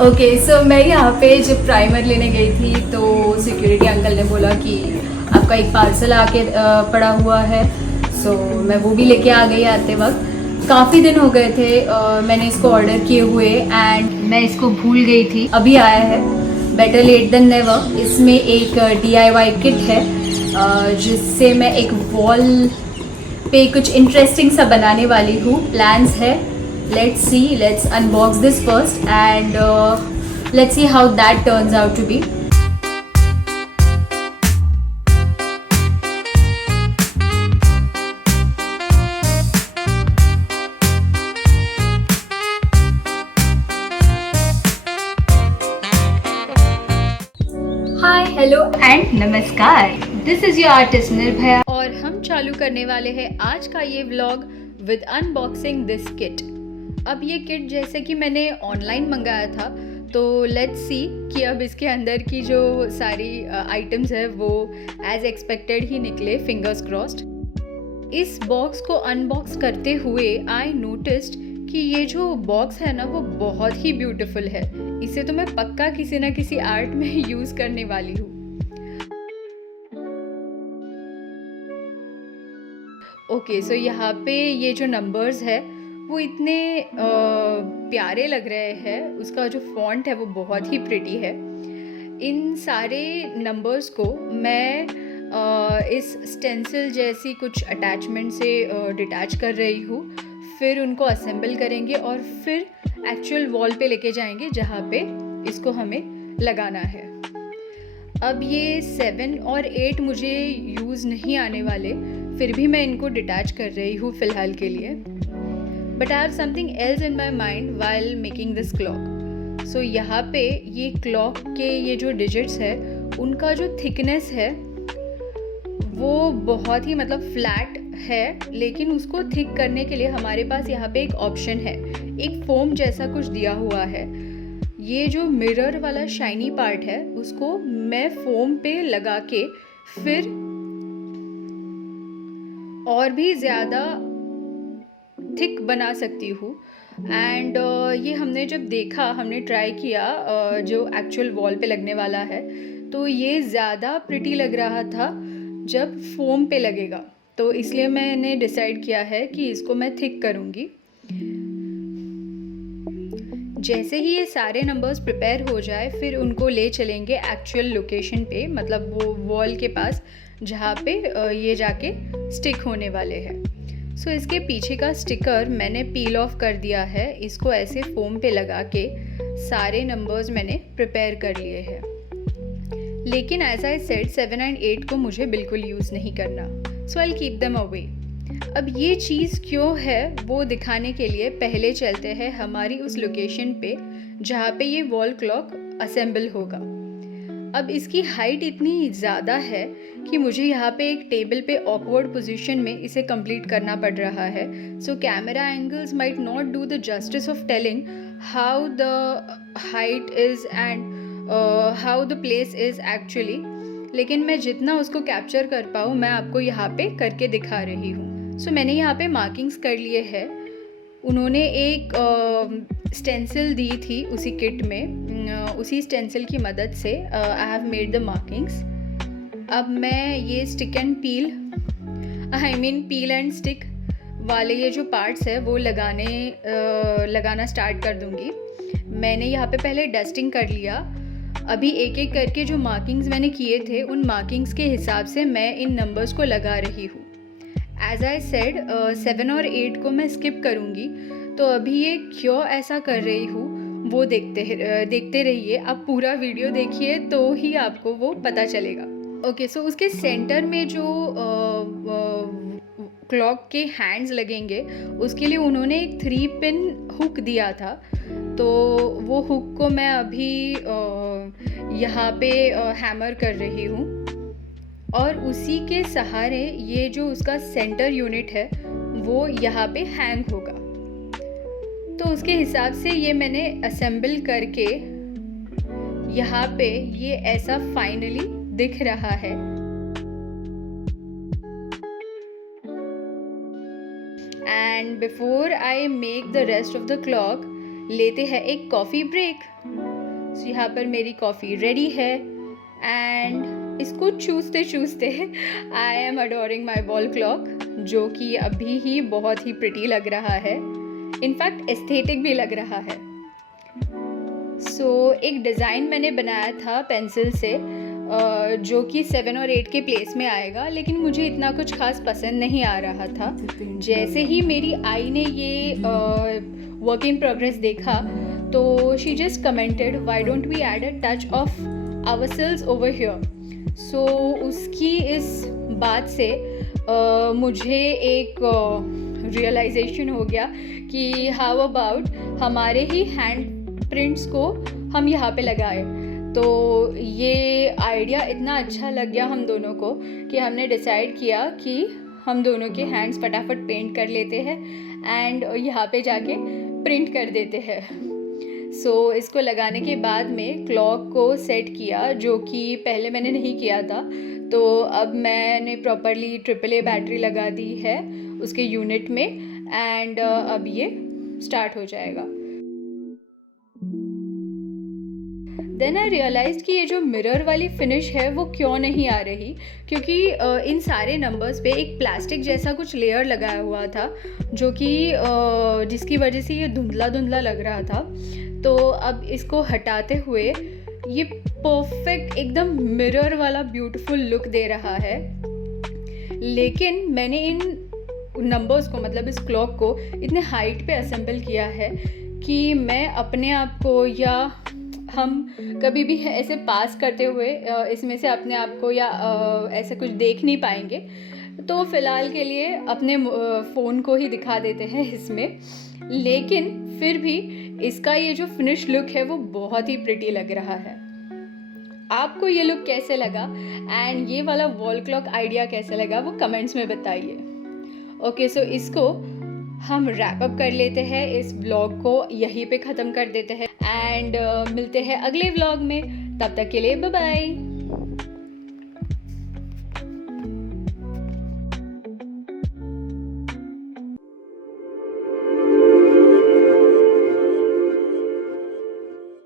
Okay so मैं यहाँ पे जब प्राइमर लेने गई थी तो सिक्योरिटी अंकल ने बोला कि आपका एक पार्सल आके पड़ा हुआ है। सो मैं वो भी लेके आ गई आते वक्त। काफ़ी दिन हो गए थे मैंने इसको ऑर्डर किए हुए एंड मैं इसको भूल गई थी, अभी आया है। Better late than never. इसमें एक DIY किट है जिससे मैं एक वॉल पे कुछ इंटरेस्टिंग सा बनाने वाली हूँ। प्लान्स है, let's see, let's unbox this first and let's see how that turns out to be. Hi, hello and नमस्कार। This is your artist Nirbhaya और हम चालू करने वाले हैं आज का ये vlog with unboxing this kit। अब ये किट जैसे कि मैंने ऑनलाइन मंगाया था तो लेट्स सी कि अब इसके अंदर की जो सारी आइटम्स है वो एज एक्सपेक्टेड ही निकले, फिंगर्स क्रॉस्ड। इस बॉक्स को अनबॉक्स करते हुए आई नोटिस्ड कि ये जो बॉक्स है ना वो बहुत ही ब्यूटीफुल है। इसे तो मैं पक्का किसी ना किसी आर्ट में यूज़ करने वाली हूँ। ओके सो यहाँ पे ये जो नंबर्स है वो इतने प्यारे लग रहे हैं। उसका जो फॉन्ट है वो बहुत ही प्रिटी है। इन सारे नंबर्स को मैं इस स्टेंसिल जैसी कुछ अटैचमेंट से डिटैच कर रही हूँ। फिर उनको असेंबल करेंगे और फिर एक्चुअल वॉल पे लेके जाएंगे जहाँ पे इसको हमें लगाना है। अब ये 7 और 8 मुझे यूज़ नहीं आने वाले, फिर भी मैं इनको डिटैच कर रही हूँ फ़िलहाल के लिए। But I have something else in my mind while making this clock. So यहाँ पे ये क्लॉक के ये जो डिजिट्स है उनका जो थिकनेस है वो बहुत ही फ्लैट है, लेकिन उसको थिक करने के लिए हमारे पास यहाँ पे एक ऑप्शन है, एक फोम जैसा कुछ दिया हुआ है। ये जो मिरर वाला शाइनी पार्ट है उसको मैं फोम पे लगा के फिर और भी ज़्यादा थिक बना सकती हूँ। एंड ये हमने जब देखा, हमने ट्राई किया जो एक्चुअल वॉल पे लगने वाला है, तो ये ज़्यादा प्रिटी लग रहा था जब फोम पे लगेगा। तो इसलिए मैंने डिसाइड किया है कि इसको मैं थिक करूँगी। जैसे ही ये सारे नंबर्स प्रिपेयर हो जाए फिर उनको ले चलेंगे एक्चुअल लोकेशन पे, मतलब वो वॉल के पास जहाँ पे ये जाके स्टिक होने वाले हैं। सो इसके पीछे का स्टिकर मैंने पील ऑफ कर दिया है। इसको ऐसे फोम पे लगा के सारे नंबर्स मैंने प्रिपेयर कर लिए हैं। लेकिन एज आई सेड 7 एंड 8 को मुझे बिल्कुल यूज़ नहीं करना, सो आई कीप देम अवे। अब ये चीज़ क्यों है वो दिखाने के लिए पहले चलते हैं हमारी उस लोकेशन पे जहाँ पे ये वॉल क्लॉक असेंबल होगा। अब इसकी हाइट इतनी ज़्यादा है कि मुझे यहाँ पे एक टेबल पे ऑकवर्ड पोजीशन में इसे कंप्लीट करना पड़ रहा है। So camera angles might not do the justice of telling how the height is and how the place is actually, लेकिन मैं जितना उसको कैप्चर कर पाऊँ मैं आपको यहाँ पे करके दिखा रही हूँ। सो मैंने यहाँ पे मार्किंग्स कर लिए हैं। उन्होंने एक स्टेंसिल दी थी उसी किट में, उसी स्टेंसिल की मदद से I have made the markings. अब मैं ये stick and peel, I mean peel and stick वाले ये जो पार्ट्स है वो लगाना स्टार्ट कर दूँगी। मैंने यहाँ पे पहले डस्टिंग कर लिया। अभी एक एक करके जो मार्किंग्स मैंने किए थे उन मार्किंग्स के हिसाब से मैं इन नंबर्स को लगा रही हूँ। एज आई सेड 7 और 8 को मैं स्किप करूँगी, तो अभी ये क्यों ऐसा कर रही हूँ वो देखते रहिए। आप पूरा वीडियो देखिए तो ही आपको वो पता चलेगा। ओके सो उसके सेंटर में जो क्लॉक के हैंड्स लगेंगे उसके लिए उन्होंने एक 3 पिन हुक दिया था। तो वो हुक को मैं अभी यहाँ पे हैमर कर रही हूँ और उसी के सहारे ये जो उसका सेंटर यूनिट है वो यहाँ पे हैंग होगा। तो उसके हिसाब से ये मैंने असेंबल करके यहाँ पे ये ऐसा फाइनली दिख रहा है। And before I make the rest of the clock लेते हैं एक कॉफ़ी ब्रेक। सो यहाँ पर मेरी कॉफ़ी रेडी है एंड इसको चूसते चूसते I am adoring my wall clock, जो कि अभी ही बहुत ही प्रिटी लग रहा है, इनफैक्ट एस्थेटिक भी लग रहा है। सो एक डिज़ाइन मैंने बनाया था पेंसिल से जो कि 7 और 8 के प्लेस में आएगा, लेकिन मुझे इतना कुछ खास पसंद नहीं आ रहा था। जैसे ही मेरी आई ने ये वर्क इन प्रोग्रेस देखा तो she just commented, why don't we add a touch of ourselves over here. So उसकी इस बात से मुझे एक रियलाइजेशन हो गया कि हाउ अबाउट हमारे ही हैंड प्रिंट्स को हम यहाँ पे लगाए। तो ये आइडिया इतना अच्छा लग गया हम दोनों को कि हमने डिसाइड किया कि हम दोनों के हैंड्स फटाफट पेंट कर लेते हैं एंड यहाँ पे जाके प्रिंट कर देते हैं। सो इसको लगाने के बाद में क्लॉक को सेट किया, जो कि पहले मैंने नहीं किया था। तो अब मैंने प्रॉपरली AAA बैटरी लगा दी है उसके यूनिट में एंड अब ये स्टार्ट हो जाएगा। देन आई रियलाइज़ कि ये जो मिरर वाली फिनिश है वो क्यों नहीं आ रही, क्योंकि इन सारे नंबर्स पे एक प्लास्टिक जैसा कुछ लेयर लगाया हुआ था, जो कि जिसकी वजह से ये धुंधला धुंधला लग रहा था। तो अब इसको हटाते हुए ये परफेक्ट एकदम मिरर वाला ब्यूटीफुल लुक दे रहा है। लेकिन मैंने इन नंबर्स को, मतलब इस क्लॉक को इतने हाइट पे असेंबल किया है कि मैं अपने आप को या हम कभी भी ऐसे पास करते हुए इसमें से अपने आप को या ऐसा कुछ देख नहीं पाएंगे। तो फ़िलहाल के लिए अपने फ़ोन को ही दिखा देते हैं इसमें, लेकिन फिर भी इसका ये जो फिनिश लुक है वो बहुत ही प्रिटी लग रहा है। आपको ये लुक कैसे लगा एंड ये वाला वॉल क्लॉक आइडिया कैसे लगा वो कमेंट्स में बताइए। ओके, सो इसको हम रैप अप कर लेते हैं, इस व्लॉग को यहीं पे ख़त्म कर देते हैं एंड मिलते हैं अगले व्लॉग में। तब तक के लिए बाय बाय।